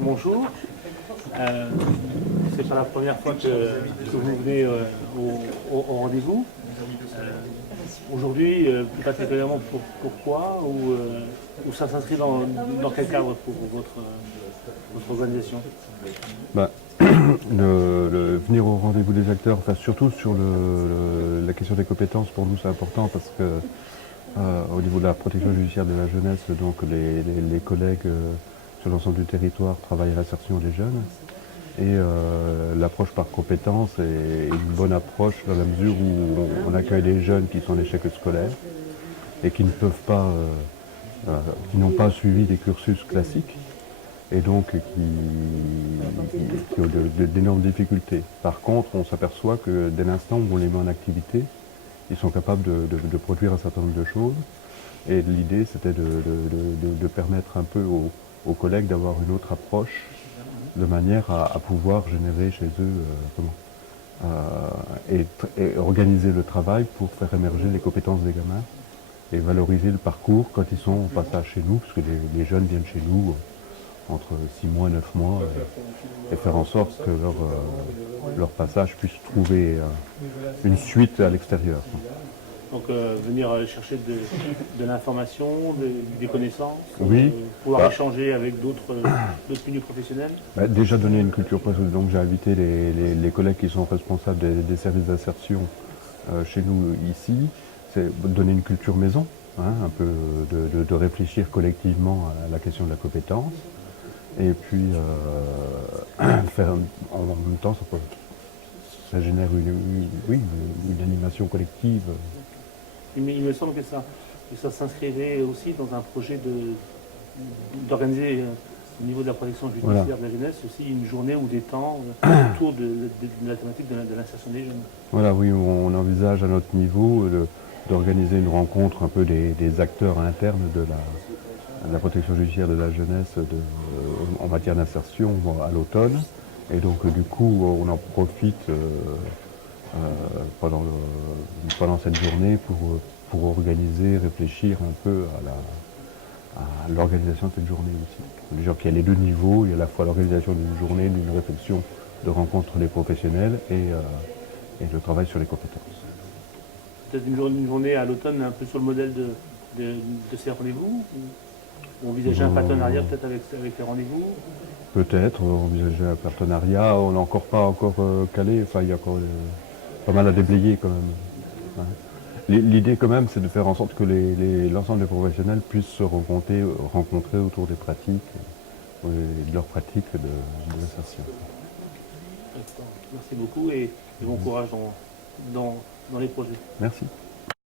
Bonjour. C'est pas la première fois que vous venez au rendez-vous. Aujourd'hui, plus particulièrement pourquoi ou ça s'inscrit dans quel cadre pour votre organisation? Venir au rendez-vous des acteurs, enfin, surtout sur la question des compétences, pour nous c'est important parce que au niveau de la protection judiciaire de la jeunesse, donc les collègues sur l'ensemble du territoire travaillent à l'insertion des jeunes. Et l'approche par compétences est une bonne approche dans la mesure où on accueille des jeunes qui sont en échec scolaire et qui ne peuvent pas, qui n'ont pas suivi des cursus classiques et donc qui ont d'énormes difficultés. Par contre, on s'aperçoit que dès l'instant où on les met en activité, ils sont capables de produire un certain nombre de choses. Et l'idée, c'était de permettre un peu aux collègues d'avoir une autre approche de manière à pouvoir générer chez eux et organiser le travail pour faire émerger les compétences des gamins et valoriser le parcours quand ils sont en passage chez nous, parce que les jeunes viennent chez nous entre 6 mois et 9 mois et faire en sorte que leur passage puisse trouver une suite à l'extérieur. Donc venir chercher de l'information, des connaissances, oui. Pouvoir échanger avec d'autres milieux professionnels. Déjà donner une culture professionnelle. Donc j'ai invité les collègues qui sont responsables des services d'insertion chez nous ici, c'est donner une culture maison, un peu de réfléchir collectivement à la question de la compétence. Et puis faire en même temps, ça génère une animation collective. Il me semble que ça s'inscrivait aussi dans un projet d'organiser au niveau de la protection judiciaire de la jeunesse aussi une journée ou des temps autour de la thématique de l'insertion des jeunes. Voilà, oui, on envisage à notre niveau d'organiser une rencontre un peu des acteurs internes de la protection judiciaire de la jeunesse en matière d'insertion à l'automne. Et donc du coup, on en profite pendant cette journée pour organiser, réfléchir un peu à l'organisation de cette journée aussi. Genre qu'il y a les deux niveaux, il y a à la fois l'organisation d'une journée, d'une réflexion, de rencontre des professionnels et le travail sur les compétences. Peut-être une journée à l'automne un peu sur le modèle de ces rendez-vous? Ou envisager un partenariat peut-être avec les rendez-vous? Peut-être envisager un partenariat, on n'a encore pas calé, enfin il y a encore pas mal à déblayer quand même. L'idée quand même c'est de faire en sorte que l'ensemble des professionnels puissent se rencontrer autour des pratiques, de leurs pratiques de l'insertion. Merci beaucoup et bon courage dans les projets. Merci.